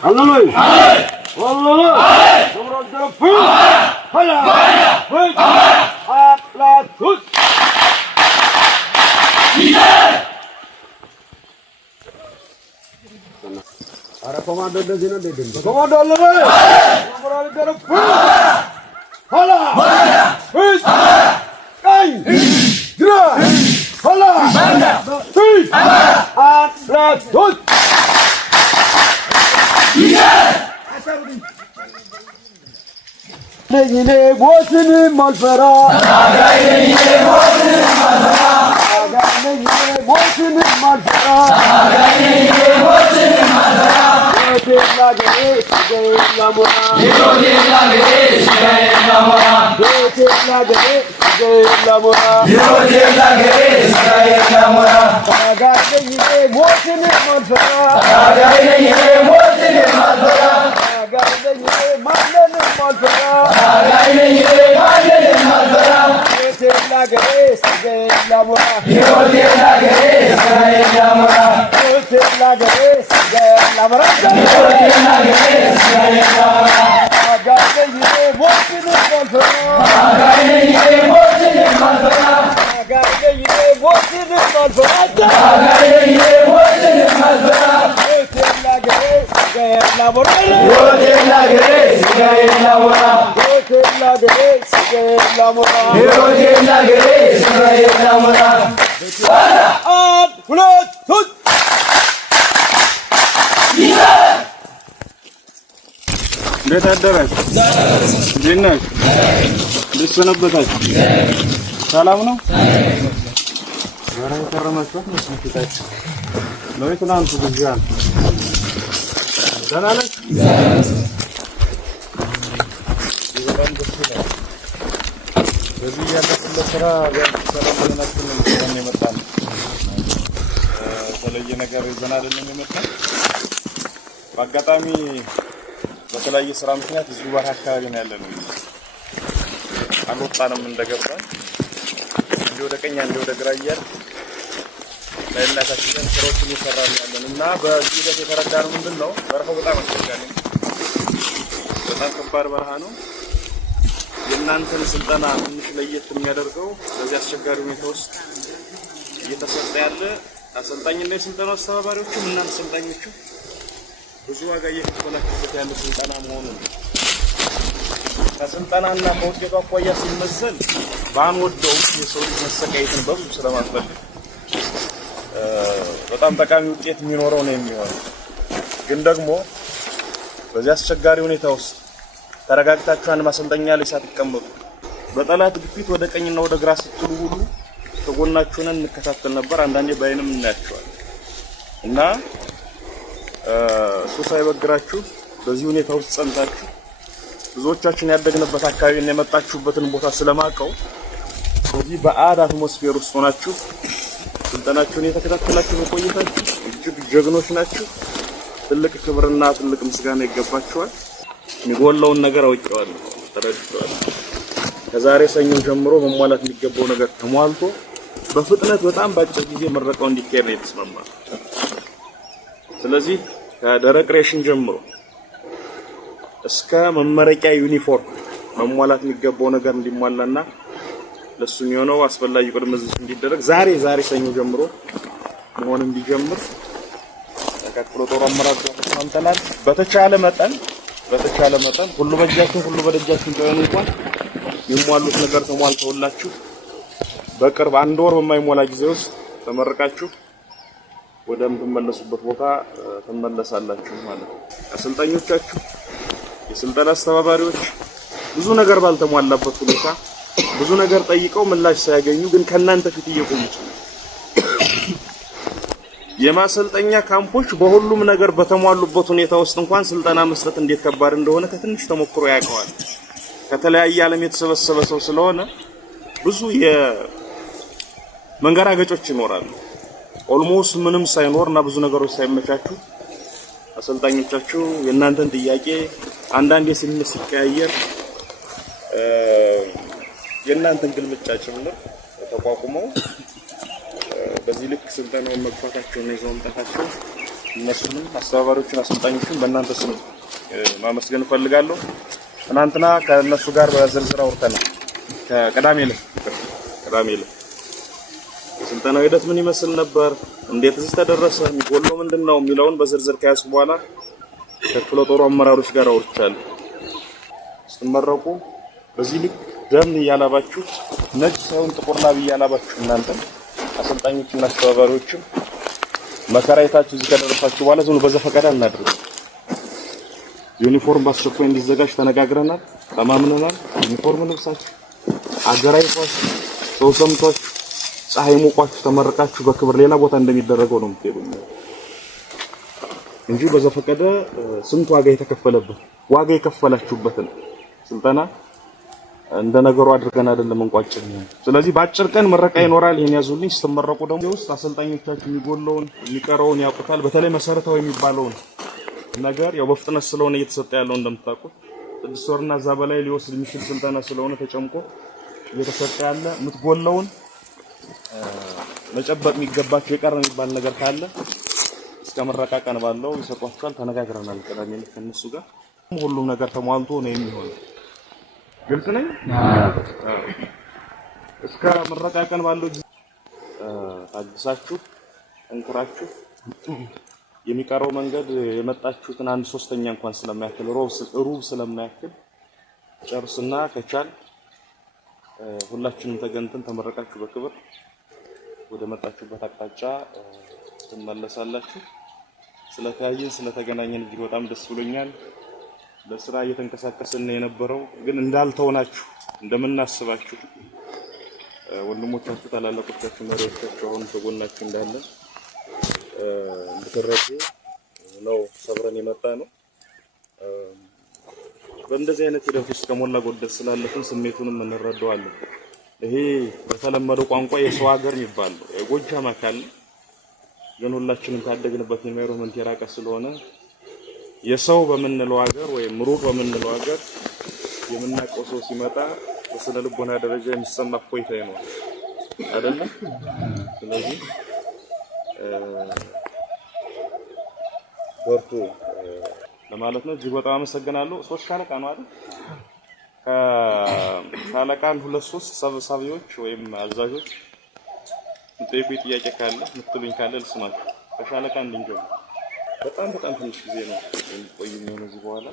Hallelujah! Hallelujah! Ada komando di sini deh. Komando hallelujah! Neyine boşunu malfera, neyine boşunu malfera, Yodela gere lamura, Yodela gere lamura, Yodela gere lamura, Yodela gere lamura. Neyine boşunu malfera, neyine boşunu malfera, neyine mandenu malfera. Yodela gere lamura, Yodela gere lamura, Yodela gere lamura, Yodela gere lamura. Agane yine boşunu malfera, agane yine boşunu malfera, agane yine boşunu malfera, agane yine boşunu malfera. Yodela gere lamura, Yodela gere lamura. Yodela gere lamura, Yodela gere lamura. At kulot tut. እንዴት አደራችሁ? እንዴት ናችሁ? እንዴት ሰነበታችሁ? ሰላም ነው? ዛሬ ከረማችሁ መስጊዳችሁ ነው ትናንት ጉዚያን ደህና ነህ? በዚህ ያለፈው ስራ ሰላም ለናችሁ ነው የመጣን። የተለየ ነገር ይዘን አይደለም የመጣን። በአጋጣሚ በተለያየ ስራ ምክንያት እዚህ ባህ አካባቢ ነው ያለነው። አልወጣንም እንደገባን እንደ ወደ ቀኛ እንደ ወደ ግራ እያል ላይላታችን ስራዎችን እየሰራን ያለን እና በዚህ ሂደት የተረዳነው ምንድነው በረሃው በጣም አስቸጋሪ ነው። በጣም ከባድ በረሃ ነው። የእናንተን ስልጠና ትንሽ ለየት የሚያደርገው በዚህ አስቸጋሪ ሁኔታ ውስጥ እየተሰጠ ያለ አሰልጣኝና የስልጠናው አስተባባሪዎችም እናንተ ሰልጣኞቹ ብዙ ዋጋ እየከፈላችሁበት ያለ ስልጠና መሆኑን ከስልጠናና ከውጤቱ አኳያ ሲመዘን ባንወደው የሰው ልጅ መሰቃየትን በብዙ ስለማስፈልግ በጣም ጠቃሚ ውጤት የሚኖረው ነው የሚሆነው። ግን ደግሞ በዚህ አስቸጋሪ ሁኔታ ውስጥ ተረጋግታችሁ አንድ ማሰልጠኛ ላይ ሳትቀመጡ በጠላት ግፊት ወደ ቀኝና ወደ ግራ ስትሉ ሁሉ ከጎናችሁ ነን እንከታተል ነበር። አንዳንዴ ባይንም እናያቸዋለን እና እሱ ሳይበግራችሁ በዚህ ሁኔታ ውስጥ ጸንታችሁ ብዙዎቻችን ያደግንበት አካባቢና የመጣችሁበትን ቦታ ስለማቀው በዚህ በአድ አትሞስፌር ውስጥ ሆናችሁ ስልጠናችሁን የተከታተላችሁ በቆይታችሁ እጅግ ጀግኖች ናችሁ። ትልቅ ክብርና ትልቅ ምስጋና ይገባችኋል። የሚጎለውን ነገር አውቄዋለሁ፣ ተረድቼዋለሁ። ከዛሬ ሰኞ ጀምሮ መሟላት የሚገባው ነገር ተሟልቶ በፍጥነት በጣም ባጭር ጊዜ ምረቃው እንዲካሄድ ነው የተስማማው። ስለዚህ ከደረቅ ሬሽን ጀምሮ እስከ መመረቂያ ዩኒፎርም መሟላት የሚገባው ነገር እንዲሟላና ለሱ የሚሆነው አስፈላጊ ቅድመ ዝግጅት እንዲደረግ ዛሬ ሰኞ ጀምሮ መሆን እንዲጀምር ተከትሎ ጦር አመራር ተስማምተናል። በተቻለ መጠን ሁሉ በእጃችን ሁሉ በደጃችን ተሆነ እንኳን የሟሉት ነገር ተሟልተውላችሁ በቅርብ አንድ ወር በማይሞላ ጊዜ ውስጥ ተመረቃችሁ ወደምትመለሱበት ቦታ ተመለሳላችሁ ማለት ነው። አሰልጣኞቻችሁ የስልጠና አስተባባሪዎች ብዙ ነገር ባልተሟላበት ሁኔታ ብዙ ነገር ጠይቀው ምላሽ ሳያገኙ ግን ከናንተ ፊት እየቆሙ የማሰልጠኛ ካምፖች በሁሉም ነገር በተሟሉበት ሁኔታ ውስጥ እንኳን ስልጠና መስጠት እንዴት ከባድ እንደሆነ ከትንሽ ተሞክሮ ያውቀዋል። ከተለያየ ዓለም የተሰበሰበ ሰው ስለሆነ ብዙ የመንገራገጮች ይኖራሉ። ኦልሞስት ምንም ሳይኖርና ብዙ ነገሮች ሳይመቻቹ አሰልጣኞቻችሁ የእናንተን ጥያቄ አንዳንዴ ስሜት ሲቀያየር የእናንተን ግልምጫ ጭምር ተቋቁመው በዚህ ልክ ስልጠናውን መግፋታቸውና ይዘው መምጣታቸው እነሱንም አስተባባሪዎችን አሰልጣኞችን በእናንተ ስም ማመስገን እፈልጋለሁ። ትናንትና ከእነሱ ጋር በዝርዝር አውርተናል። ከቅዳሜ ዕለት የስልጠናው ሂደት ምን ይመስል ነበር፣ እንዴት እዚህ ተደረሰ፣ የሚጎለው ምንድነው የሚለውን በዝርዝር ከያዝኩ በኋላ ከክፍለ ጦሩ አመራሮች ጋር አውርቻለሁ። ስትመረቁ በዚህ ልክ ደም እያላባችሁ ነጭ ሳይሆን ጥቁር ላብ እያላባችሁ እናንተ አሰልጣኞችና አስተባባሪዎችም መከራይታችሁ እዚህ ከደረሳችሁ በኋላ ዝም በዘፈቀደ አናድርግ። ዩኒፎርም በአስቸኳይ እንዲዘጋጅ ተነጋግረናል፣ ተማምነናል። ዩኒፎርም ልብሳችሁ አገራይቷችሁ ሰው ሰምቷችሁ ፀሐይ ሞቋችሁ ተመረቃችሁ በክብር ሌላ ቦታ እንደሚደረገው ነው የምትሄዱት እንጂ በዘፈቀደ ስንት ዋጋ የተከፈለበት ዋጋ የከፈላችሁበትን ስልጠና እንደ ነገሩ አድርገን አይደለም እንቋጭኝ። ስለዚህ በአጭር ቀን ምረቃ ይኖራል። ይሄን ያዙልኝ። ስትመረቁ ደግሞ ውስጥ አሰልጣኞቻችሁ የሚጎለውን የሚቀረውን ያውቁታል። በተለይ መሰረታዊ የሚባለውን ነገር ያው በፍጥነት ስለሆነ እየተሰጠ ያለው እንደምታውቁት 6 ወርና እዛ በላይ ሊወስድ የሚችል ስልጠና ስለሆነ ተጨምቆ እየተሰጠ ያለ የምትጎለውን መጨበጥ የሚገባቸው የቀረ የሚባል ነገር ካለ እስከ ምረቃ ቀን ባለው ይሰጧችኋል። ተነጋግረናል። ቅዳሜ ዕለት ከነሱ ጋር ሁሉም ነገር ተሟልቶ ነው የሚሆነው። ግልጽ ነኝ። እስከ ምረቃ ቀን ባለው ታግሳችሁ እንኩራችሁ የሚቀረው መንገድ የመጣችሁትን 1/3 እንኳን ስለማያክል ሩብ ስለማያክል ጨርስና ከቻል ሁላችንም ተገንተን ተመረቃችሁ በክብር ወደ መጣችሁበት አቅጣጫ ትመለሳላችሁ። ስለተያየን ስለተገናኘን እጅግ በጣም ደስ ብሎኛል። ለስራ እየተንቀሳቀስን የነበረው ግን እንዳልተውናችሁ እንደምናስባችሁ ወንድሞቻችሁ ታላላቆቻችሁ መሪዎቻችሁ አሁን ተጎናችሁ እንዳለ እንድትረዱ ነው ሰብረን የመጣ ነው። በእንደዚህ አይነት ሂደት ውስጥ ከሞላ ጎደል ስላለፍን ስሜቱንም እንረዳዋለን። ይሄ በተለመደው ቋንቋ የሰው ሀገር የሚባል ነው። የጎጃም አካል ግን ሁላችንም ካደግንበት ኢንቫይሮመንት የራቀ ስለሆነ የሰው በምንለው ሀገር ወይ ሩቅ በምንለው ሀገር የምናውቀው ሰው ሲመጣ በስነ ልቦና ደረጃ የሚሰማ እፎይታ ነው አይደለም። ስለዚህ በርቱ ለማለት ነው። እጅግ በጣም አመሰግናለሁ። 3 ሻለቃ ነው አይደል? ከሻለቃን 2-3 ሰብሳቢዎች ወይም አዛዦች ምትጠይቁ ጥያቄ ካለ ምትሉኝ ካለ ልስማችሁ። ከሻለቃ እንድንጀምር በጣም ትንሽ ጊዜ ነው የሚቆይ ነው። እዚህ በኋላ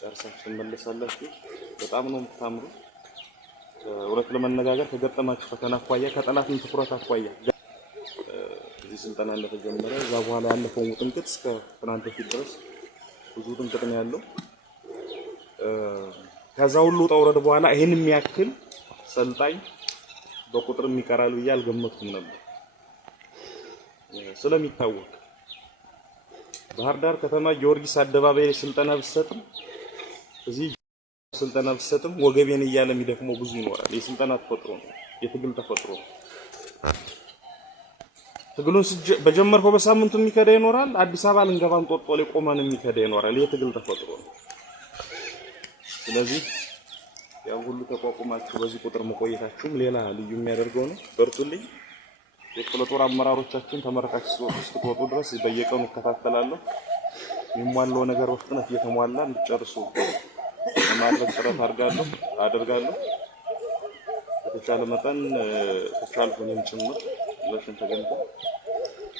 ጨርሳችሁ ትመለሳላችሁ። በጣም ነው የምታምሩ። እውነት ለመነጋገር ከገጠማችሁ ፈተና አኳያ ከጠላትም ትኩረት አኳያ እዚህ ስልጠና እንደተጀመረ እዛ በኋላ ያለፈው ውጥንቅጥ እስከ ትናንት ፊት ድረስ ብዙ ውጥንቅጥ ነው ያለው። ከዛ ሁሉ ተወረደ በኋላ ይሄን የሚያክል ሰልጣኝ በቁጥር የሚቀራል ብዬ አልገመትኩም ነበር። ስለሚታወቅ ባህር ዳር ከተማ ጊዮርጊስ አደባባይ ስልጠና ብሰጥም እዚህ ስልጠና ብሰጥም ወገቤን እያለ የሚደክመው ብዙ ይኖራል። የስልጠና ተፈጥሮ ነው፣ የትግል ተፈጥሮ ነው። ትግሉን በጀመርከው በሳምንቱ የሚከዳ ይኖራል። አዲስ አበባ ልንገባም ጦጦ ላይ ቆመን የሚከዳ ይኖራል። የትግል ተፈጥሮ ነው። ስለዚህ ያው ሁሉ ተቋቁማችሁ በዚህ ቁጥር መቆየታችሁም ሌላ ልዩ የሚያደርገው ነው። በርቱልኝ። የክፍለ ጦር አመራሮቻችን ተመረቃችሁ እስክትወጡ ድረስ በየቀኑ እከታተላለሁ። የሚሟላው ነገር በፍጥነት እየተሟላ እንድጨርሱ ለማድረግ ጥረት አደርጋለሁ። በተቻለ መጠን ተቻልኩኝም ጭምር ለሽን ተገንቶ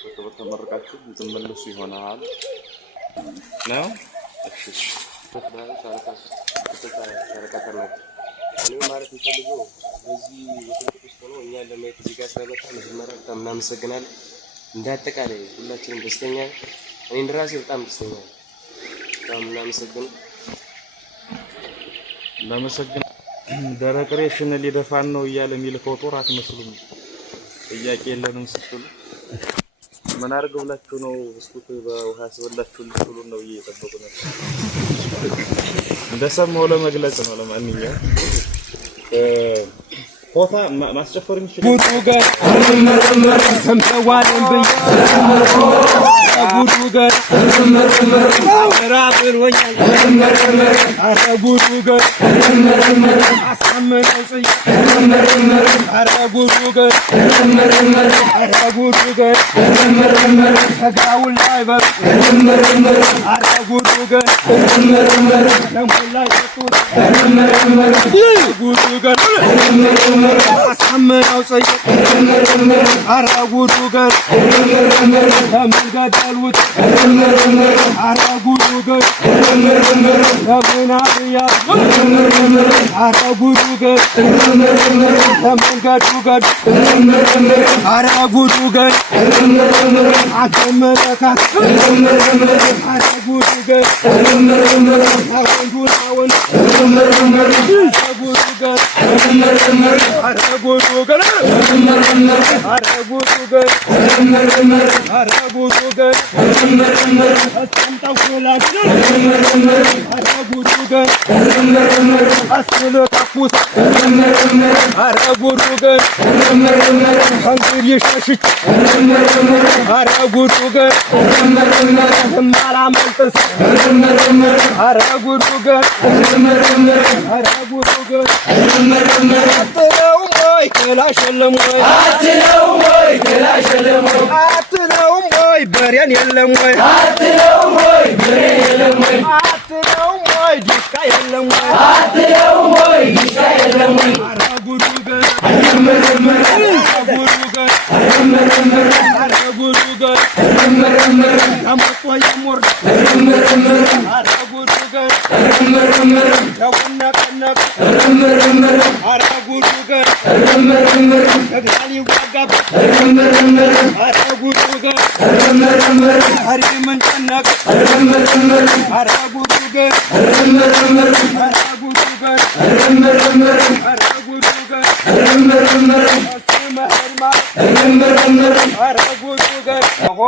በክብር ተመረቃችሁ እንድትመለሱ ይሆናል ነው። እሺ እኔ ማለት የምፈልገው በዚህ ውጥንቅጥ ውስጥ ነው እኛ ለማየት እዚህ ጋር ስለመጣ መጀመሪያ በጣም እናመሰግናለን። እንደ አጠቃላይ ሁላችንም ደስተኛ ነን። እኔ እንደራሴ በጣም ደስተኛ ነኝ። በጣም እናመሰግናለን። ደረቅ ሬሽን ሊደፋን ነው እያለ የሚልከው ጦር አትመስሉም። ጥያቄ የለንም ስትሉ ምን አድርገው ብላችሁ ነው እስኩት በውሃ ስበላችሁ ልትሉ ነው እየጠበቁ ነበር። እንደሰማው ለመግለጽ ነው። ለማንኛውም ፎታ ማስጨፈር የሚችል ጉዱ ጋር ሰምተዋልን ብዬ ጉዱ ጋር ራብሮኛል አረ ጉዱ ጋር አስቀምጠው ጽይ አረ ጉዱ ጋር አረ ጉዱ ጋር ተጋውል ላይ በር አረ ጉዱ ጋር ለሞላ ይጡት ጉዱ ጋር አስቀምጠው ጽይ አረ ጉዱ ጋር ተመንገደሉት አረ ጉዱ ጋር ለምናብያ አረ ጉዱ ጋር ተመንገዱ ጋር አረ ጉዱ ጋር አተመለካት አረ ጉዱ ጋር አወንዱ አወን አረ ጉዱ ጋር አረ ጉዱ ጋር አረ ጉዱ ጋር አረ ጉዱ ጋር አስቀምጠው ኮላጅ አረ ጉዱ ጋር አስሎ ታኩስ አረ ጉዱ ጋር አንግሪ ሸሽች አረ ጉዱ ጋር ማላመልጥስ አረ ጉዱ ጋር አረ ጉዱ ጋር አትለውም ወይ ክላሽ የለም ወይ አትለውም ወይ ክላሽ የለም ወይ አትለውም ወይ በሬን የለም ወይ አትለውም ወይ በሬን የለም ወይ አትለውም ወይ ዲሽቃ የለም ወይ አትለውም ወይ ዲሽቃ የለም ወይ አረ ጉዱ ጋር ምርምር አረ ጉዱ ጋር ምርምር አረ ጉዱ ጋር ምርምር አመጣ የሞርድ ምርምር አረ ጉዱ ጋር ምርምር ያውና ቀናቅ ምርምር አረ ጉዱ ጋር ምርምር ተጋሊ ዋጋብ ምርምር አረ ጉዱ ጋር ምርምር አሪ ምን ቀናቅ ምርምር አረ ጉዱ ጋር ምርምር አረ ጉዱ ጋር ምርምር አረ ጉዱ ጋር ምርምር አስመህርማ ምርምር አረ ጉዱ ጋር ያሆ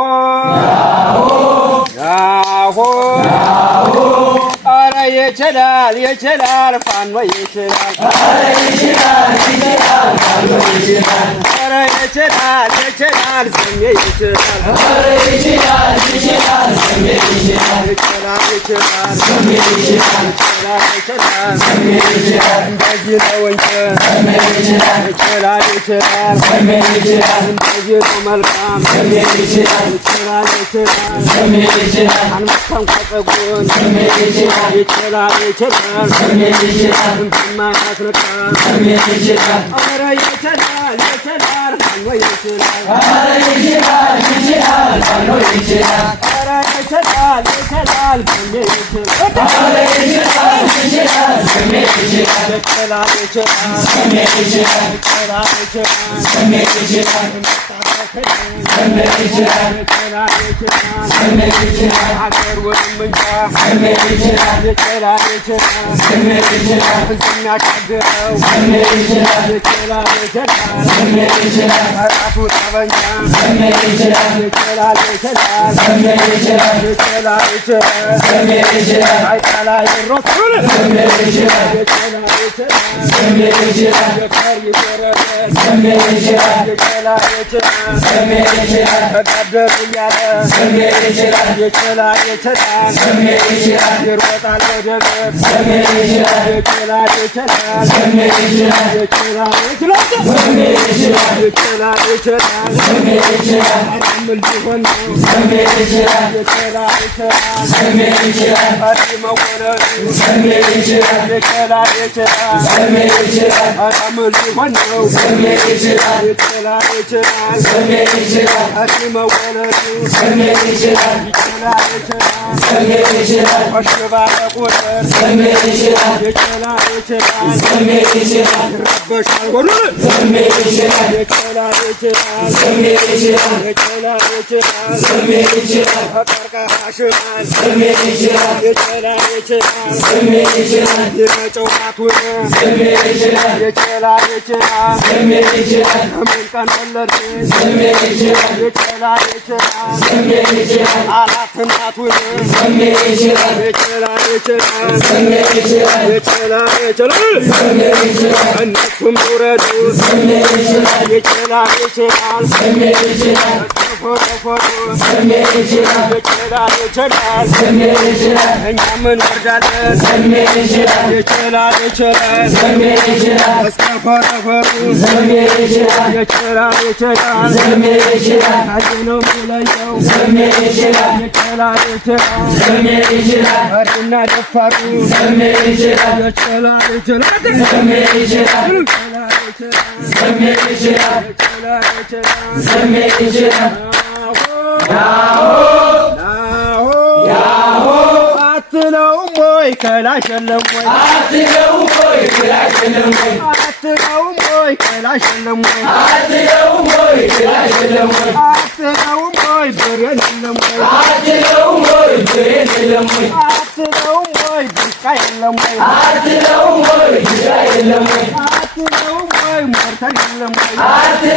አረ ይችላል ፋኖ ይችላል አረ ይችላል ፋኖ ይችላል አረ ይችላል ዘሜ ይችላል አረ ይችላል ዘሜ ይችላል Ati